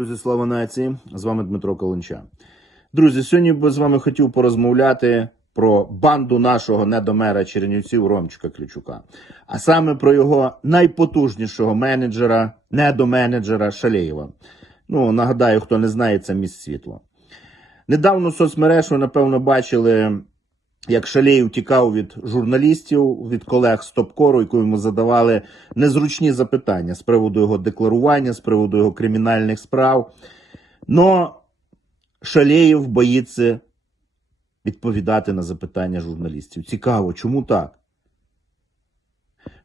Друзі, слава нації! З вами Дмитро Калинча. Друзі, сьогодні би з вами хотів порозмовляти про банду нашого недомера Чернівців Ромчика Ключука, а саме про його найпотужнішого менеджера, недоменеджера Шалєєва. Ну, нагадаю, хто не знає, це міст світло. Недавно в соцмереж ви, напевно, бачили, як Шалєєв тікав від журналістів, від колег з Топкору, яку йому задавали незручні запитання з приводу його декларування, з приводу його кримінальних справ. Но Шалєєв боїться відповідати на запитання журналістів. Цікаво, чому так?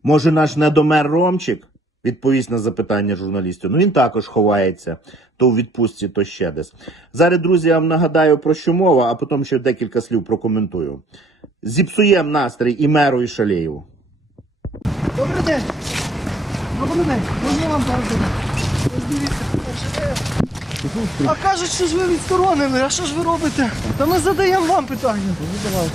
Може, наш недомер Ромчик відповість на запитання журналістів? Ну він також ховається то в відпустці, то ще десь. Зараз, друзі, я вам нагадаю про що мова, а потім ще декілька слів прокоментую. Зіпсуємо настрій і меру, і Шалєєву. Добрий день. Добрий день. Можна вам пару? Ось дивіться. А кажуть, що ж ви відсторонили, а що ж ви робите? Та ми задаємо вам питання.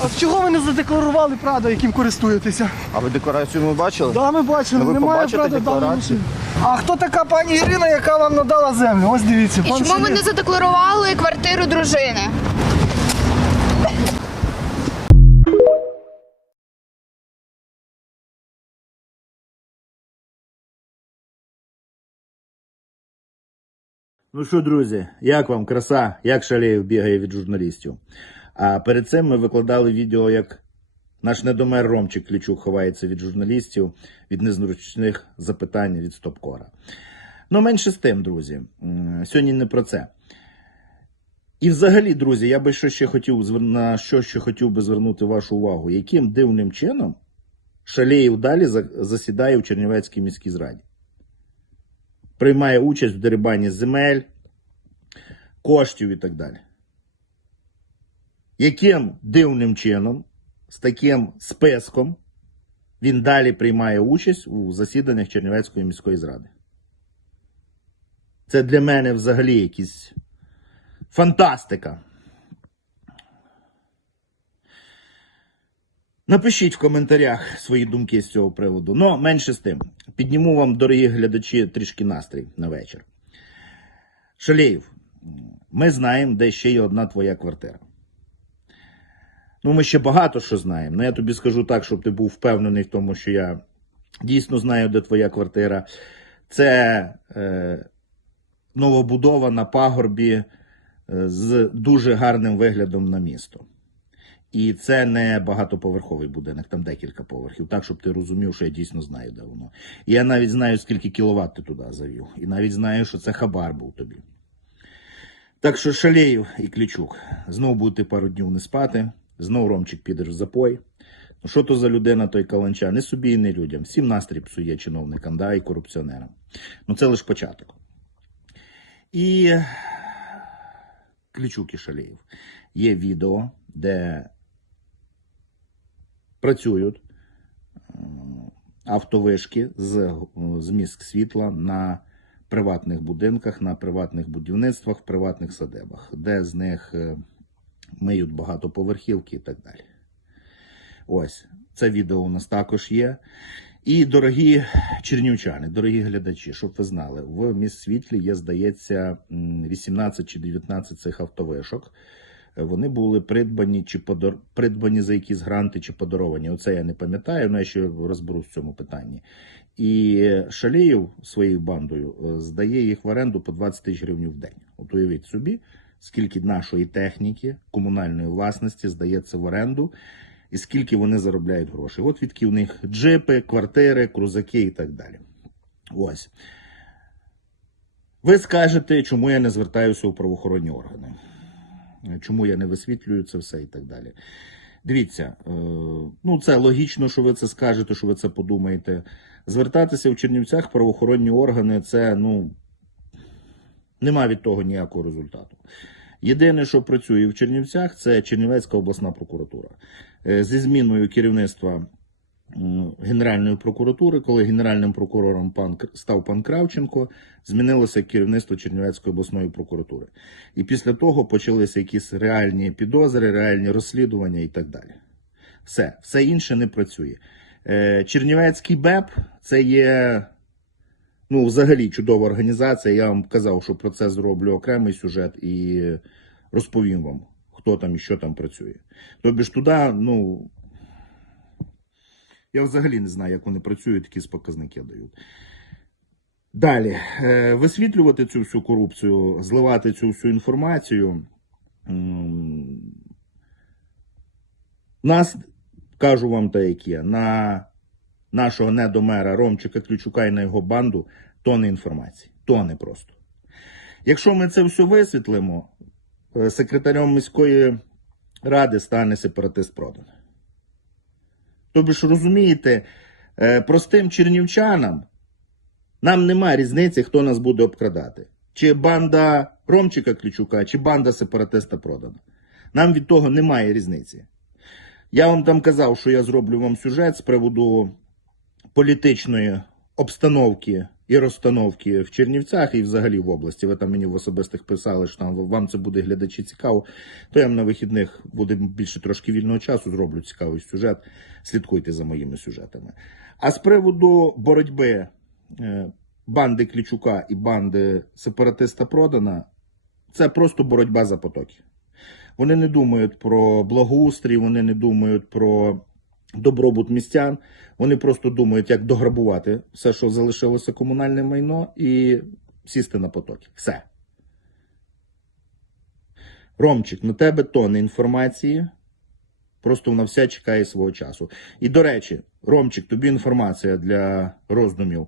А чого ви не задекларували Прадо, яким користуєтеся? А ви декларацію ми бачили? Да, ми бачили, Ну, ви немає побачите Прада даної декларацію? машини. А хто така пані Ірина, яка вам надала землю? Ось дивіться. І пан чому ви Сергій. не задекларували квартиру дружини? Ну що, друзі, як вам краса, як Шалєєв бігає від журналістів? А перед цим ми викладали відео, як наш недомер Ромчик Клічук ховається від журналістів, від незручних запитань від Стопкора. Ну, менше з тим, друзі. Сьогодні не про це. І взагалі, друзі, я би що ще хотів на що ще хотів би звернути вашу увагу, яким дивним чином Шалєєв далі засідає в Чернівецькій міській зраді приймає участь в дерибані земель, коштів і так далі. Яким дивним чином, з таким списком, він далі приймає участь у засіданнях Чернівецької міської зради? Це для мене взагалі якісь фантастика. Напишіть в коментарях свої думки з цього приводу. Ну, менше з тим. Підніму вам, дорогі глядачі, трішки настрій на вечір. Шалєєв, ми знаємо, де ще є одна твоя квартира. Ну, ми ще багато що знаємо. Ну, я тобі скажу так, щоб ти був впевнений в тому, що я дійсно знаю, де твоя квартира. Це е, новобудова на пагорбі е, з дуже гарним виглядом на місто. І це не багатоповерховий будинок, там декілька поверхів. Так, щоб ти розумів, що я дійсно знаю, де воно. Я навіть знаю, скільки кіловат ти туди завів. І навіть знаю, що це хабар був тобі. Так що Шалєєв і Клічук. Знову будете пару днів не спати, знову Ромчик підеш в запой. Ну що то за людина, той каланча? Не собі і не людям. Всім настрій псує чиновникам, да, і корупціонерам. Ну це лише початок. І Клічук і Шалєєв. Є відео, де працюють е, автовишки з, з міськ світла на приватних будинках, на приватних будівництвах, в приватних садибах, де з них е, миють багатоповерхівки і так далі. Ось це відео у нас також є. І дорогі чернівчани, дорогі глядачі, щоб ви знали, в міст світлі є, здається, 18 чи 19 цих автовишок. Е, Вони були придбані чи подар... придбані за якісь гранти чи подаровані. Оце я не пам'ятаю, але я ще розберусь в цьому питанні. І Шалєєв своєю бандою е, здає їх в оренду по 20 тисяч гривень в день. От уявіть собі, скільки нашої техніки, комунальної власності здається в оренду, і скільки вони заробляють грошей. От відки у них джипи, квартири, крузаки і так далі. Ось. Ви скажете, чому я не звертаюся у правоохоронні органи чому я не висвітлюю це все і так далі. Дивіться, е, ну це логічно, що ви це скажете, що ви це подумаєте. Звертатися в Чернівцях правоохоронні органи це ну нема від того ніякого результату. Єдине, що працює в Чернівцях, це Чернівецька обласна прокуратура. Е, Зі зміною керівництва Генеральної прокуратури, коли генеральним прокурором пан став пан Кравченко, змінилося керівництво Чернівецької обласної прокуратури. І після того почалися якісь реальні підозри, реальні розслідування і так далі. Все, все інше не працює. Е, Чернівецький БЕП це є Ну, взагалі, чудова організація. Я вам казав, що про це зроблю окремий сюжет і розповім вам, хто там і що там працює. Тобі ж туди, ну. Я взагалі не знаю, як вони працюють, такі показники дають. Далі, е, висвітлювати цю всю корупцію, зливати цю всю інформацію. Нас, кажу вам те, як є, на нашого недомера Ромчика Ключука і на його банду тони інформації. Тони просто. Якщо ми це все висвітлимо, е, секретарем міської ради стане сепаратист продан. Тобі ж розумієте, е, простим чернівчанам нам нема різниці, хто нас буде обкрадати. Чи банда Ромчика Ключука, чи банда сепаратиста продана. Нам від того немає різниці. Я вам там казав, що я зроблю вам сюжет з приводу політичної обстановки і розстановки в Чернівцях і взагалі в області. Ви там мені в особистих писали, що там вам це буде глядачі цікаво. То я на вихідних буде більше трошки вільного часу, зроблю цікавий сюжет. Слідкуйте за моїми сюжетами. А з приводу боротьби е, банди Клічука і банди сепаратиста Продана, це просто боротьба за потоки. Вони не думають про благоустрій, вони не думають про добробут містян. Вони просто думають, як дограбувати все, що залишилося комунальне майно, і сісти на потоки. Все. Ромчик, на тебе тони інформації. Просто вона вся чекає свого часу. І до речі, Ромчик, тобі інформація для роздумів.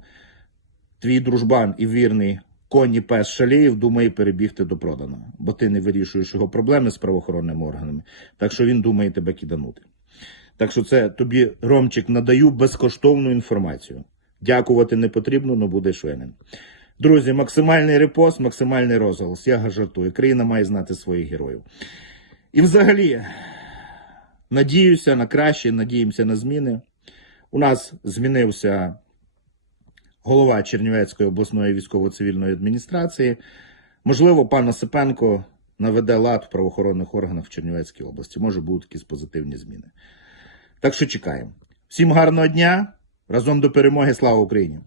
Твій дружбан і вірний коні пес Шалєєв думає перебігти до проданого, бо ти не вирішуєш його проблеми з правоохоронними органами. Так що він думає тебе киданути. Так що це тобі, Ромчик, надаю безкоштовну інформацію. Дякувати не потрібно, але будеш винен. Друзі, максимальний репост, максимальний розголос. Я жартую. Країна має знати своїх героїв. І взагалі, надіюся на краще, надіємося на зміни. У нас змінився голова Чернівецької обласної військово-цивільної адміністрації. Можливо, пан Осипенко наведе лад в правоохоронних органах в Чернівецькій області. Може, будуть якісь позитивні зміни. Так що чекаємо. Всім гарного дня. Разом до перемоги. Слава Україні!